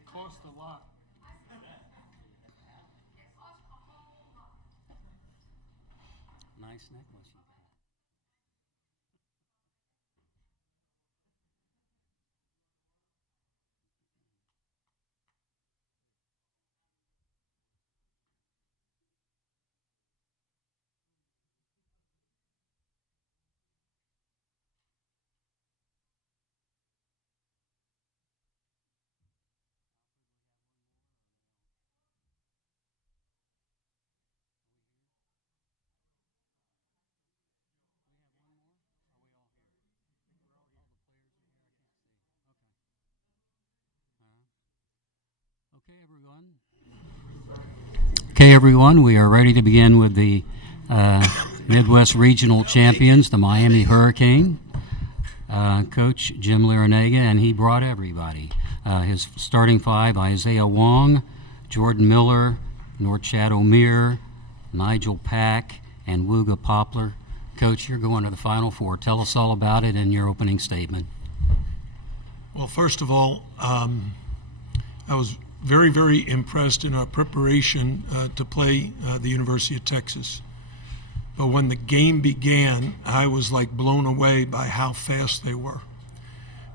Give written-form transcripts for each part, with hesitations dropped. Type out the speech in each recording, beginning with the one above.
It cost a lot. Nice necklace. Okay, everyone, we are ready to begin with the Midwest Regional Champions, the Miami Hurricane. Coach Jim Larranaga, and he brought everybody. His starting five: Isaiah Wong, Jordan Miller, Norchad Omier, Nijel Pack, and Wooga Poplar. Coach, you're going to the Final Four. Tell us all about it in your opening statement. Well, first of all, I was very, very impressed in our preparation to play the University of Texas. But when the game began, I was like blown away by how fast they were.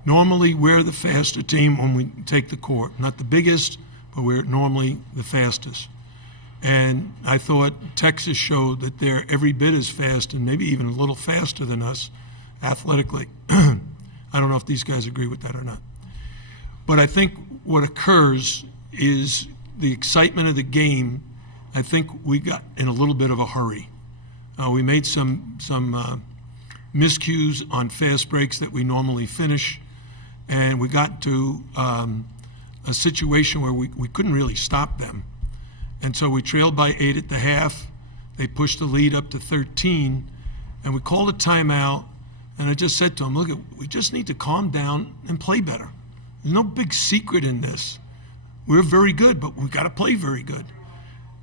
Normally, we're the faster team when we take the court. Not the biggest, but we're normally the fastest. And I thought Texas showed that they're every bit as fast and maybe even a little faster than us athletically. I don't know if these guys agree with that or not. But I think what occurs is the excitement of the game. I think we got in a little bit of a hurry. We made some miscues on fast breaks that we normally finish, and we got to a situation where we couldn't really stop them. And so we trailed by 8 at the half. They pushed the lead up to 13, and we called a timeout, and I just said to them, look, we just need to calm down and play better. There's no big secret in this. We're very good, but we've got to play very good.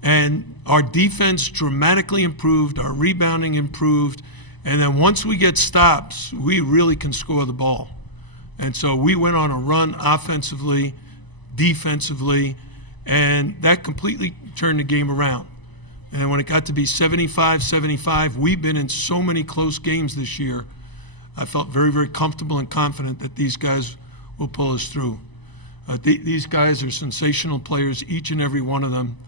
And our defense dramatically improved, our rebounding improved, and then once we get stops, we really can score the ball. And so we went on a run offensively, defensively, and that completely turned the game around. And when it got to be 75-75, we've been in so many close games this year. I felt very, very comfortable and confident that these guys will pull us through. These guys are sensational players, each and every one of them.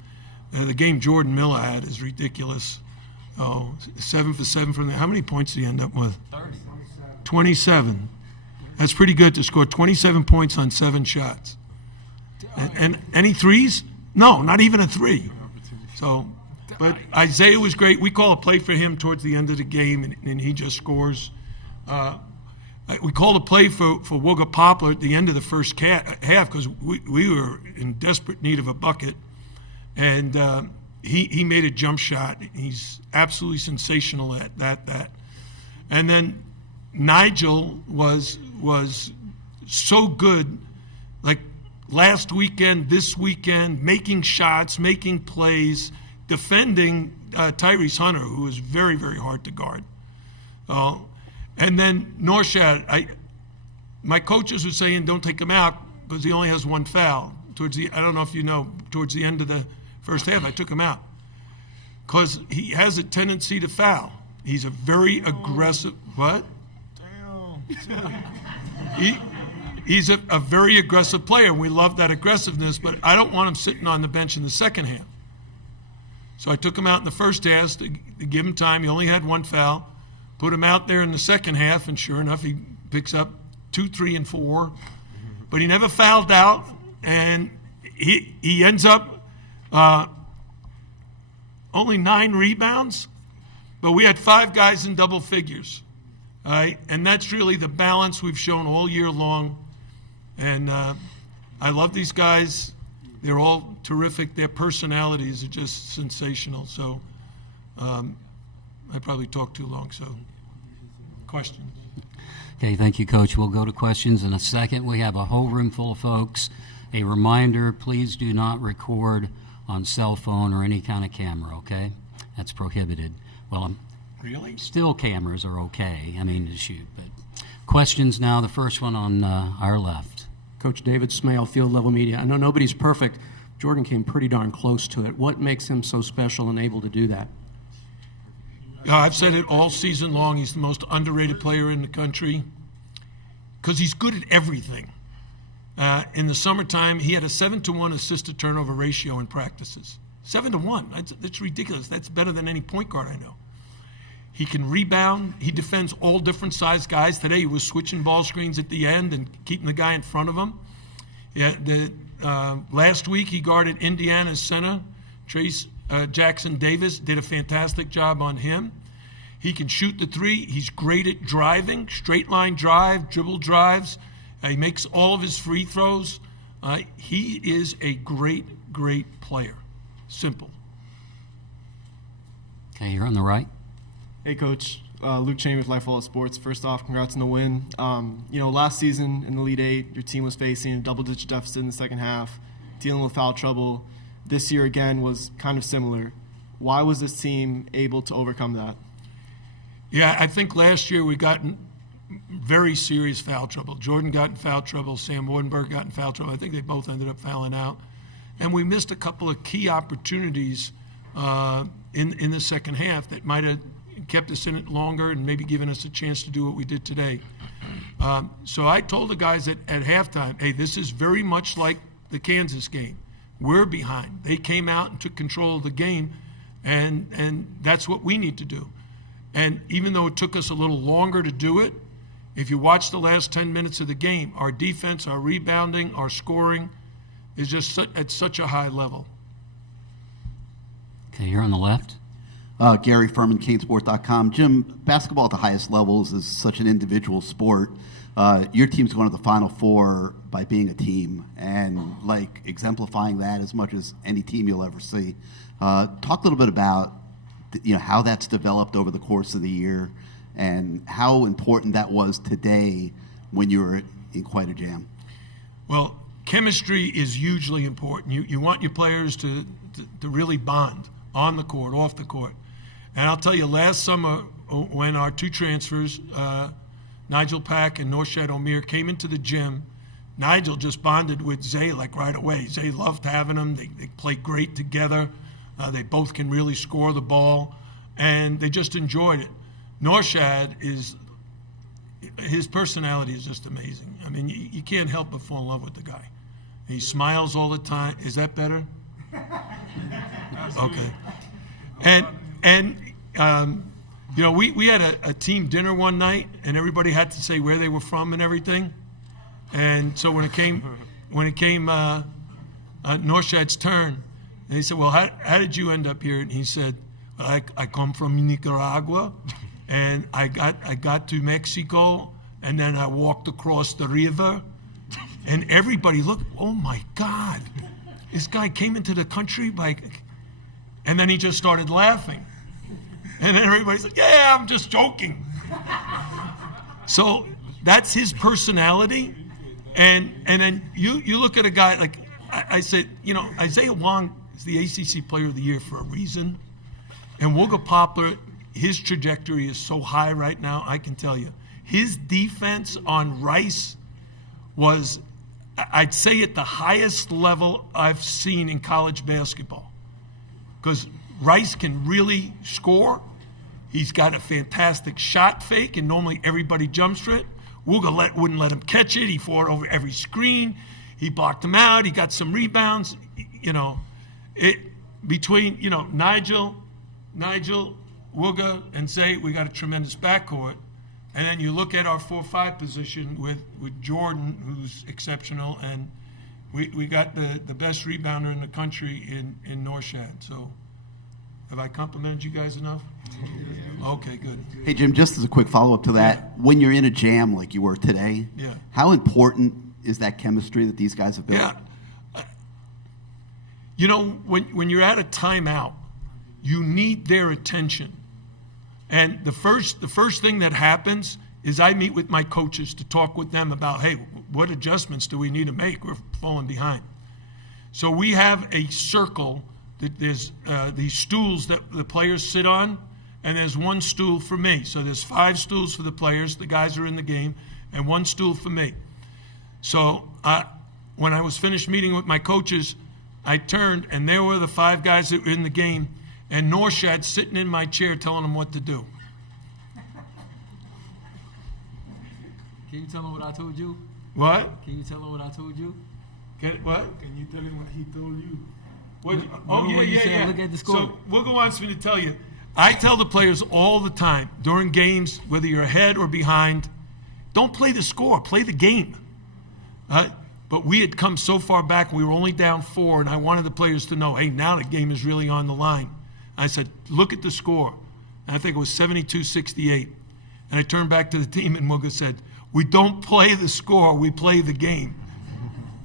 The game Jordan Miller had is ridiculous. 7 for 7 from there. How many points did he end up with? 30. 27. That's pretty good to score 27 points on 7 shots. And any threes? No, not even a three. So, but Isaiah was great. We call a play for him towards the end of the game, and he just scores. We called a play for Wooga Poplar at the end of the first half because we were in desperate need of a bucket. And he made a jump shot. He's absolutely sensational at that. And then Nijel was so good, like last weekend, this weekend, making shots, making plays, defending Tyrese Hunter, who is very, very hard to guard. And then Norchad, my coaches were saying don't take him out because he only has 1 foul. I don't know if you know, towards the end of the first half, I took him out because he has a tendency to foul. He's a very aggressive. What? He's a very aggressive player, and we love that aggressiveness, but I don't want him sitting on the bench in the second half. So I took him out in the first half to give him time. He only had 1 foul. Put him out there in the second half, and sure enough, he picks up 2, 3, and 4. But he never fouled out, and he ends up only 9 rebounds, but we had 5 guys in double figures. All right? And that's really the balance we've shown all year long. And I love these guys. They're all terrific. Their personalities are just sensational. So I probably talked too long, so questions. Okay, thank you, Coach. We'll go to questions in a second. We have a whole room full of folks. A reminder, please do not record on cell phone or any kind of camera, okay? That's prohibited. Well, Really? Still cameras are okay, to shoot. But questions now, the first one on our left. Coach David Smale, field level media. I know nobody's perfect. Jordan came pretty darn close to it. What makes him so special and able to do that? I've said it all season long. He's the most underrated player in the country because he's good at everything. In the summertime, he had a 7-to-1 assist-to-turnover ratio in practices. 7-to-1. That's ridiculous. That's better than any point guard I know. He can rebound. He defends all different sized guys. Today he was switching ball screens at the end and keeping the guy in front of him. Last week he guarded Indiana's center, Trace Jackson Davis, did a fantastic job on him. He can shoot the three. He's great at driving, straight line drive, dribble drives. He makes all of his free throws. He is a great, great player. Simple. Okay, you're on the right. Hey, Coach. Luke Chambers, Life All Sports. First off, congrats on the win. Last season in the Elite Eight, your team was facing a double-digit deficit in the second half, dealing with foul trouble. This year, again, was kind of similar. Why was this team able to overcome that? Yeah, I think last year we got in very serious foul trouble. Jordan got in foul trouble. Sam Wardenberg got in foul trouble. I think they both ended up fouling out. And we missed a couple of key opportunities in the second half that might have kept us in it longer and maybe given us a chance to do what we did today. So I told the guys at halftime, hey, this is very much like the Kansas game. We're behind. They came out and took control of the game, and that's what we need to do. And even though it took us a little longer to do it, if you watch the last 10 minutes of the game, our defense, our rebounding, our scoring is just at such a high level. Okay, you're on the left. Gary Furman, Canesport.com. Jim, basketball at the highest levels is such an individual sport. Your team's going to the Final Four by being a team and exemplifying that as much as any team you'll ever see. Talk a little bit about how that's developed over the course of the year and how important that was today when you were in quite a jam. Well, chemistry is hugely important. You want your players to really bond on the court, off the court. And I'll tell you, last summer when our two transfers, Nijel Pack and Norchad Omier, came into the gym, Nigel just bonded with Zay right away. Zay loved having them. They play great together. They both can really score the ball, and they just enjoyed it. Norchad his personality is just amazing. I mean, you can't help but fall in love with the guy. He smiles all the time. Is that better? Okay. We had a team dinner one night, and everybody had to say where they were from and everything. And so when it came Norchad's turn, and he said, "Well, how did you end up here?" And he said, "I come from Nicaragua, and I got to Mexico, and then I walked across the river, and everybody looked. Oh my God, this guy came into the country by." And then he just started laughing. And then everybody said, "Yeah, I'm just joking." So that's his personality. And then you look at a guy like, I said, Isaiah Wong is the ACC Player of the Year for a reason. And Wooga Poplar, his trajectory is so high right now, I can tell you. His defense on Rice was, I'd say, at the highest level I've seen in college basketball. Because Rice can really score. He's got a fantastic shot fake, and normally everybody jumps for it. Wooga wouldn't let him catch it. He fought over every screen. He blocked him out. He got some rebounds. Between Nigel, Wooga, and Zay, we got a tremendous backcourt. And then you look at our 4-5 position with Jordan, who's exceptional, and we got the best rebounder in the country in Norchad. So have I complimented you guys enough? Okay, good. Hey, Jim, just as a quick follow-up to that, when you're in a jam like you were today, how important is that chemistry that these guys have built? Yeah. When you're at a timeout, you need their attention. And the first thing that happens is I meet with my coaches to talk with them about, hey, what adjustments do we need to make? We're falling behind. So we have a circle that there's these stools that the players sit on, and there's one stool for me. So there's 5 stools for the players, the guys are in the game, and 1 stool for me. So when I was finished meeting with my coaches, I turned, and there were the 5 guys that were in the game, and Norchad sitting in my chair telling them what to do. Can you tell him what I told you? What? Can you tell him what I told you? What? Can you tell him what he told you? What? Remember when you said, "Look at the score"? So Wooga wants me to tell you, I tell the players all the time during games, whether you're ahead or behind, don't play the score, play the game. But we had come so far back, we were only down 4, and I wanted the players to know, hey, now the game is really on the line. I said, look at the score. And I think it was 72-68. And I turned back to the team, and Wooga said, we don't play the score, we play the game.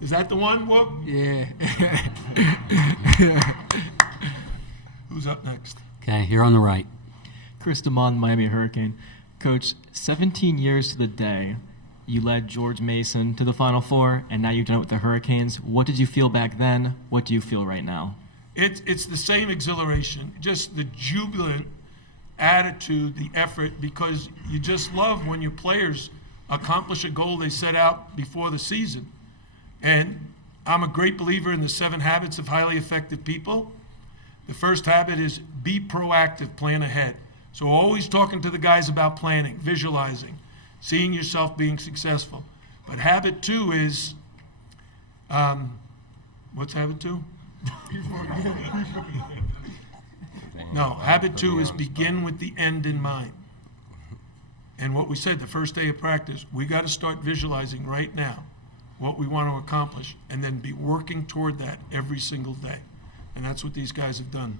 Is that the one, Woog? Yeah. Who's up next? Okay, here on the right. Chris DeMond, Miami Hurricane. Coach, 17 years to the day, you led George Mason to the Final Four, and now you've done it with the Hurricanes. What did you feel back then? What do you feel right now? It's the same exhilaration, just the jubilant attitude, the effort, because you just love when your players accomplish a goal they set out before the season. And I'm a great believer in the 7 habits of highly effective people. The first habit is be proactive, plan ahead. So always talking to the guys about planning, visualizing, seeing yourself being successful. But habit 2 is, what's habit 2? No, habit 2 is begin with the end in mind. And what we said the first day of practice, we got to start visualizing right now what we want to accomplish and then be working toward that every single day. And that's what these guys have done.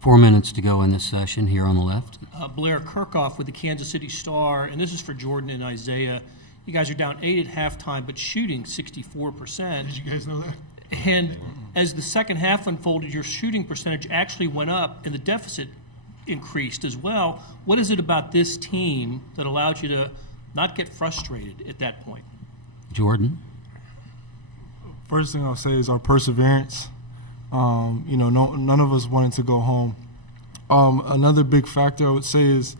4 minutes to go in this session here on the left. Blair Kirchhoff with the Kansas City Star, and this is for Jordan and Isaiah. You guys are down 8 at halftime, but shooting 64%. Did you guys know that? And as the second half unfolded, your shooting percentage actually went up, and the deficit increased as well. What is it about this team that allowed you to not get frustrated at that point? Jordan. First thing I'll say is our perseverance. None of us wanted to go home. Another big factor I would say is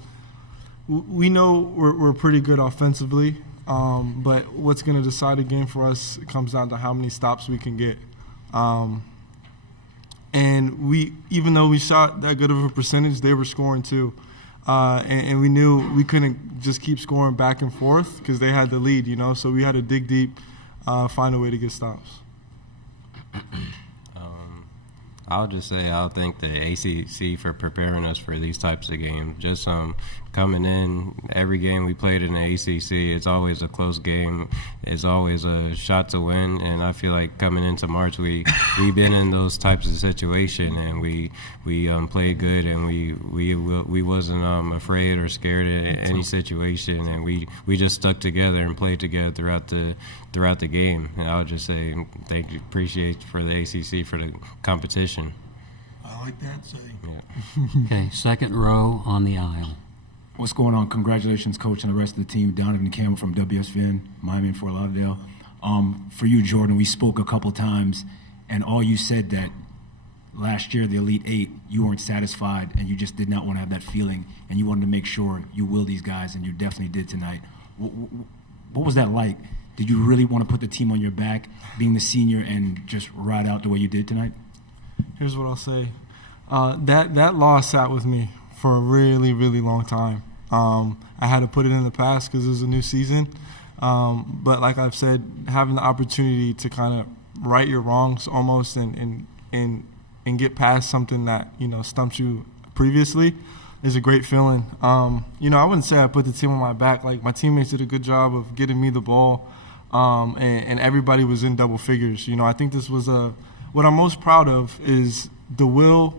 we know we're pretty good offensively, but what's going to decide a game for us comes down to how many stops we can get. And we, even though we shot that good of a percentage, they were scoring too. And we knew we couldn't just keep scoring back and forth because they had the lead, so we had to dig deep, find a way to get stops. I'll just say I'll thank the ACC for preparing us for these types of games. Just coming in, every game we played in the ACC, it's always a close game. It's always a shot to win, and I feel like coming into March, we've been in those types of situations, and we played good, and we wasn't afraid or scared in any situation, and we just stuck together and played together throughout the game. And I would just say thank you, appreciate for the ACC for the competition. I like that say. Yeah. Okay, second row on the aisle. What's going on? Congratulations, Coach, and the rest of the team. Donovan Campbell from WSVN, Miami and Fort Lauderdale. For you, Jordan, we spoke a couple times, and all you said that last year, the Elite Eight, you weren't satisfied, and you just did not want to have that feeling, and you wanted to make sure you will these guys, and you definitely did tonight. What was that like? Did you really want to put the team on your back, being the senior, and just ride out the way you did tonight? Here's what I'll say. That loss sat with me for a really, really long time. I had to put it in the past because it was a new season. But like I've said, having the opportunity to kind of right your wrongs almost and get past something that, stumped you previously is a great feeling. I wouldn't say I put the team on my back. Like, my teammates did a good job of getting me the ball, and everybody was in double figures. I think this was what I'm most proud of is the will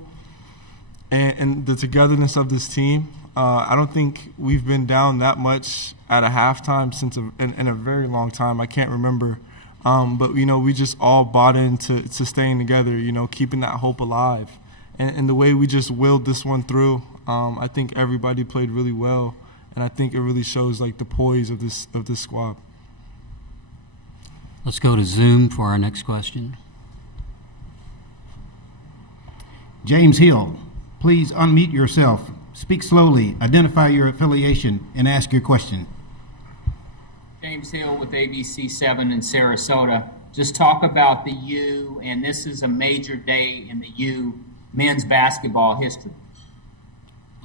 and the togetherness of this team. I don't think we've been down that much at a halftime in a very long time. I can't remember. But, we just all bought into staying together, keeping that hope alive. And the way we just willed this one through, I think everybody played really well. And I think it really shows, like, the poise of this squad. Let's go to Zoom for our next question. James Hill, please unmute yourself. Speak slowly, identify your affiliation, and ask your question. James James Hill with ABC7 in Sarasota. Just talk about the U, and this is a major day in the U men's basketball history.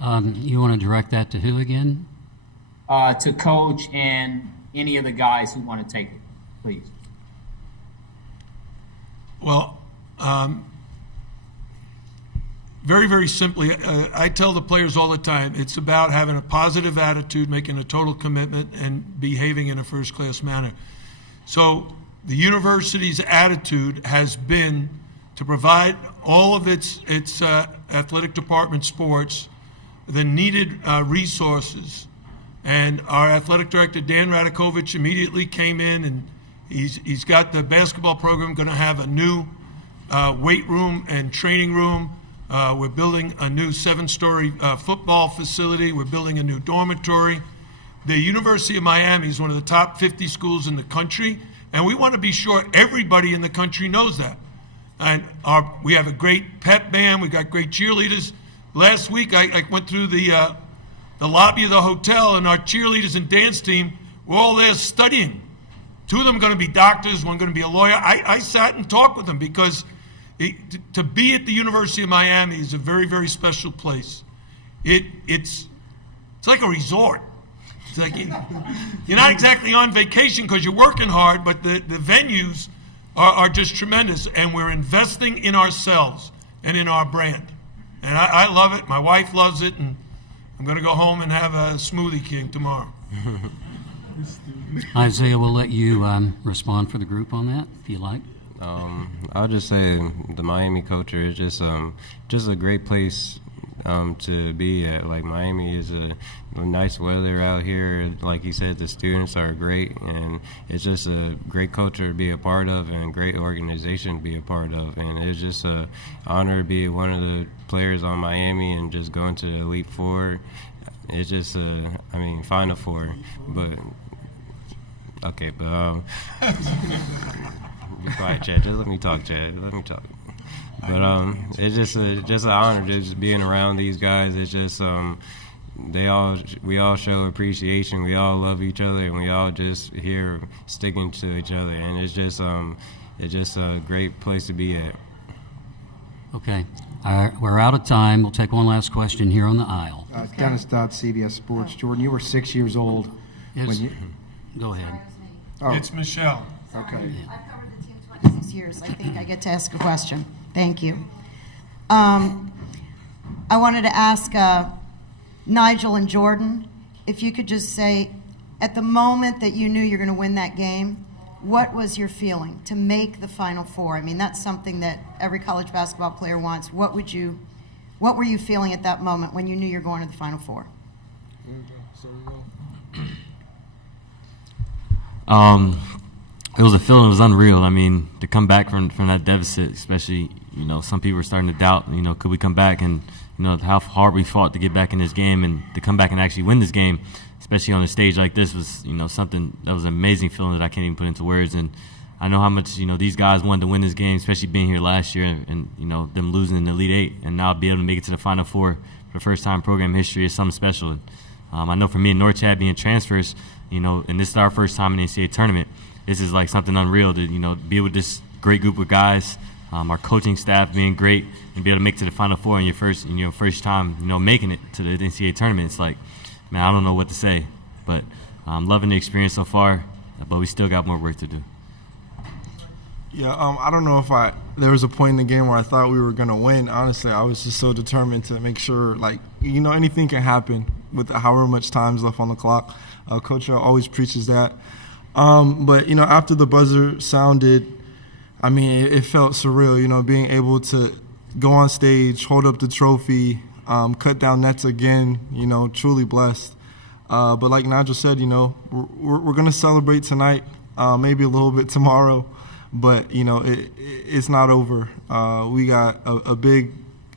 You want to direct that to who again? To Coach and any of the guys who want to take it, please. Well, very, very simply, I tell the players all the time, it's about having a positive attitude, making a total commitment, and behaving in a first-class manner. So the university's attitude has been to provide all of its athletic department sports the needed resources. And our athletic director, Dan Radakovich, immediately came in, and he's got the basketball program going to have a new weight room and training room. We're building a new 7-story football facility. We're building a new dormitory. The University of Miami is one of the top 50 schools in the country, and we want to be sure everybody in the country knows that. And we have a great pep band. We've got great cheerleaders. Last week, I went through the lobby of the hotel, and our cheerleaders and dance team were all there studying. 2 of them are going to be doctors, one going to be a lawyer. I sat and talked with them because to be at the University of Miami is a very, very special place. It's like a resort. It's like you're not exactly on vacation because you're working hard, but the venues are just tremendous, and we're investing in ourselves and in our brand. And I love it. My wife loves it, and I'm going to go home and have a Smoothie King tomorrow. Isaiah, we'll let you respond for the group on that, if you like. I'll just say the Miami culture is just a great place to be at. Like, Miami is a nice weather out here. Like you said, the students are great, and it's just a great culture to be a part of and a great organization to be a part of. And it's just an honor to be one of the players on Miami and just going to the Elite Four. It's just Final Four. But, okay, but be quiet, Chad. Just let me talk, Chad. Let me talk. But it's just an honor to just being around these guys. It's just we all show appreciation. We all love each other, and we all just here sticking to each other. And it's just a great place to be at. Okay, we're out of time. We'll take one last question here on the aisle. Dennis Dodd, CBS Sports. Jordan, you were 6 years old when you. Go ahead. Oh, It's Michelle. okay. I've covered the team 26 years. I think I get to ask a question. Thank you. I wanted to ask Nigel and Jordan, if you could just say, at the moment that you knew you were going to win that game, what was your feeling to make the Final Four? I mean, that's something that every college basketball player wants. What were you feeling at that moment when you knew you were going to the Final Four? It was a feeling. It was unreal. I mean, to come back from that deficit, especially, some people were starting to doubt, could we come back, and, how hard we fought to get back in this game, and to come back and actually win this game, especially on a stage like this, was, something that was an amazing feeling that I can't even put into words. And I know how much, these guys wanted to win this game, especially being here last year, and them losing in the Elite Eight, and now be able to make it to the Final Four for the first time in program history is something special. And, I know for me and Norchad being transfers, and this is our first time in the NCAA tournament, this is like something unreal to, be with this great group of guys, our coaching staff being great, and be able to make it to the Final Four in your first time, making it to the NCAA tournament. It's like, man, I don't know what to say, but I'm loving the experience so far, but we still got more work to do. Yeah, I don't know if there was a point in the game where I thought we were going to win. Honestly, I was just so determined to make sure, anything can happen with however much time's left on the clock. Coach always preaches that. But, after the buzzer sounded, it felt surreal, being able to go on stage, hold up the trophy, cut down nets again, truly blessed. But like Nigel said, we're going to celebrate tonight, maybe a little bit tomorrow, but, it's not over. We got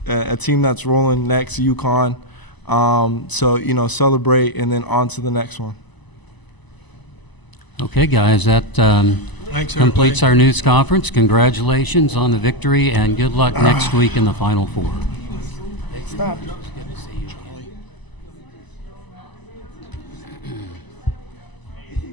a team that's rolling next, UConn. So, celebrate and then on to the next one. Okay, guys, that completes our news conference. Congratulations on the victory, and good luck next week in the Final Four. Stop.